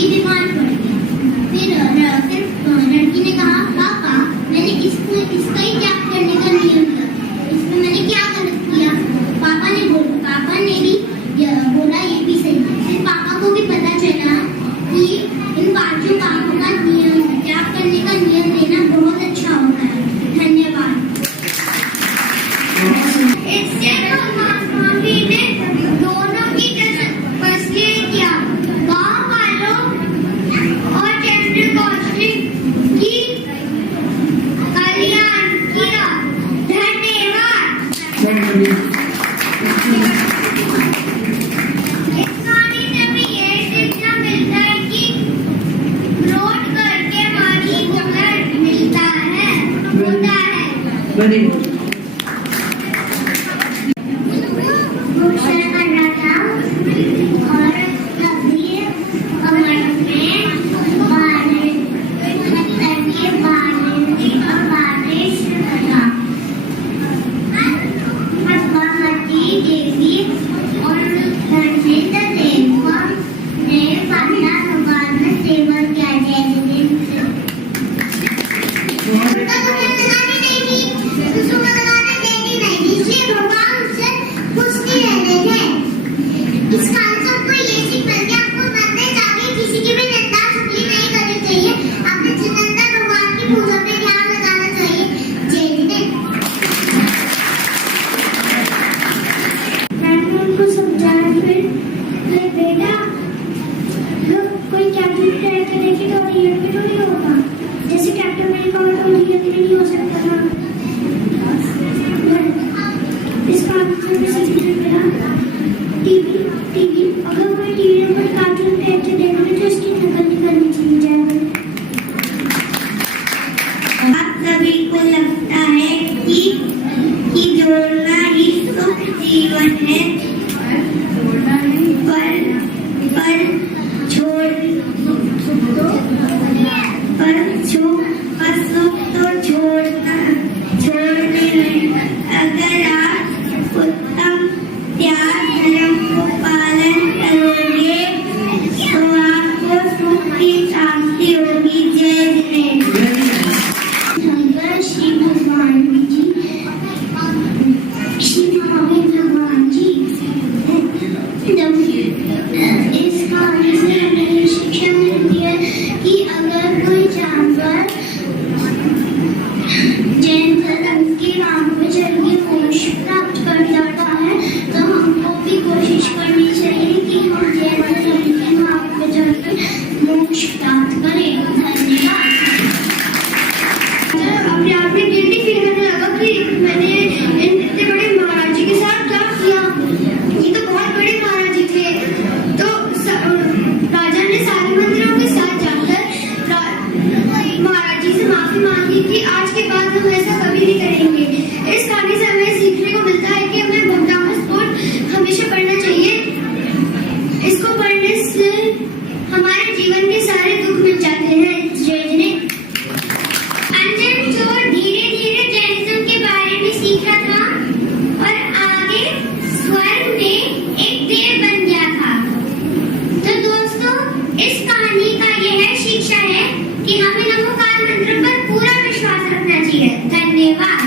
लड़की बीमार पड़ गई। फिर लड़की ने कहा, पापा मैंने इसका ही त्याग करने का नियम था, इसमें मैंने क्या गलत किया? पापा ने भी बोला ये भी सही है। फिर पापा को भी पता चला कि इन 5 कामों का नियम त्याग करने का नियम लेना बहुत अच्छा होता है। धन्यवाद। इससे माफी ने दोनों की फैसले किया, गाँव वालों और जनरल कौशलिक की कल्याण किया। धन्यवाद। इस कहानी से हमें यह सीखना मिलता है कि क्रोध करके मानी हुनर मिलता है होता है। Very good. जीवन है, पर सुख तो छोड़ने में अगर आप उत्तम त्याग धर्म को पालन करोगे तो आपको सुख की शांति होगी। जय जिनेन्द्र। श्री भगवान जी, श्री महावीर भगवान जी इस कहानी से हमें ये शिक्षा मिलती है कि अगर कोई जानवर जैन धर्म के नाम पे चल के मोक्ष प्राप्त कर जाता है तो हमको भी कोशिश करनी चाहिए कि हम जैन धर्म के नाम पे चलकर मोक्ष प्राप्त करें। धन्यवाद। अपने आप में गिल्टी फील करने लगा कि मैंने इतने बड़े महाराज जी के साथ क्या किया, ये तो बहुत बड़े महाराज जी थे। तो राजा ने सारे मंदिरों के साथ जाकर महाराज जी से माफी मांगी कि आज के बाद हम ऐसा कभी नहीं करेंगे। इस कहानी से हमें सीखने को मिलता है कि हमें भक्तामृत हमेशा पढ़ना चाहिए। इसको पढ़ने से हमारे जीवन के सारे दुख मिट जाते हैं। जय जिनेन्द्र। अंजन चोर धीरे धीरे जैनिज्म के बारे में सीखा था और आगे स्वर्ग में एक देव बन गया था। तो दोस्तों, इस कहानी का यह शिक्षा है कि हमें नमोकार मंत्र पर पूरा विश्वास रखना चाहिए। धन्यवाद।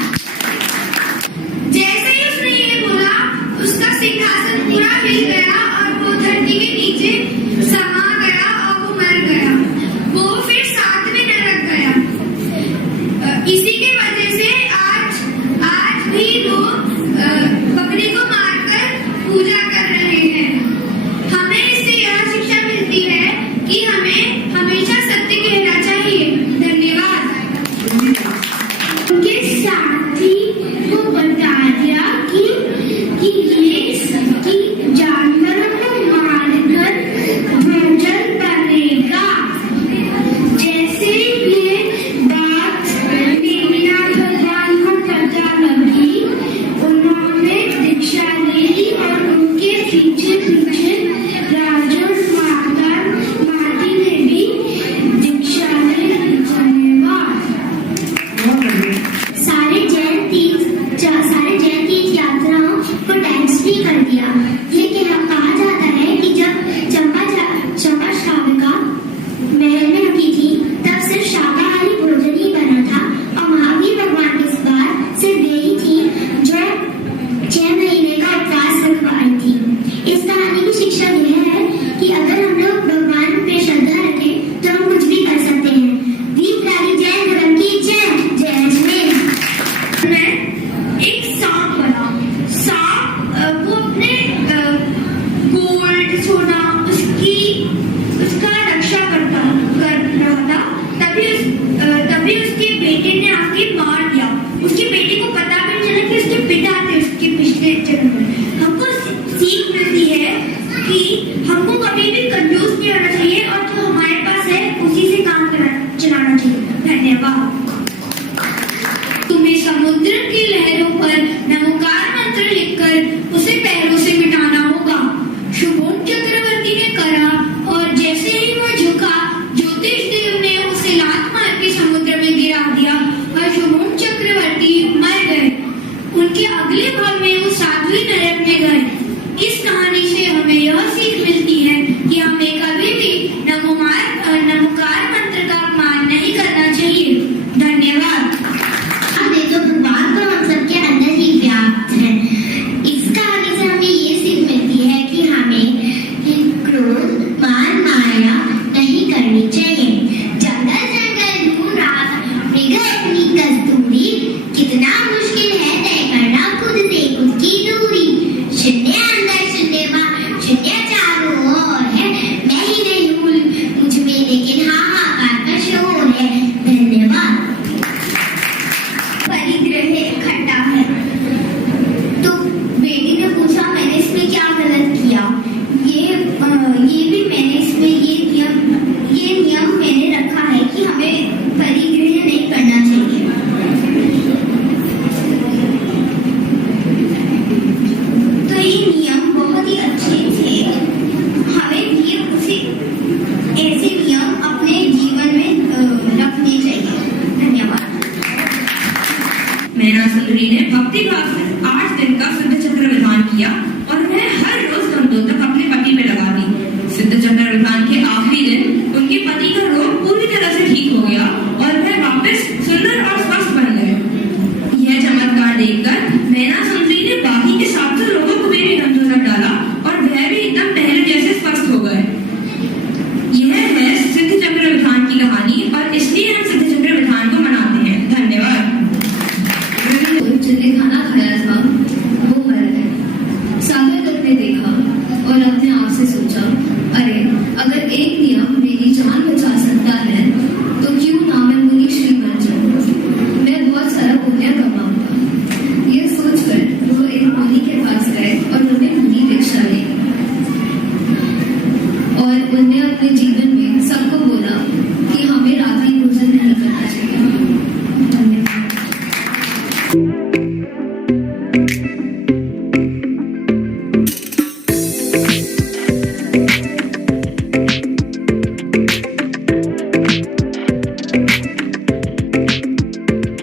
जैसे ही उसने ये बोला, उसका सिंहासन पूरा हिल गया और वो धरती के नीचे समा गया और वो मर गया। वो फिर 7वें नरक तभी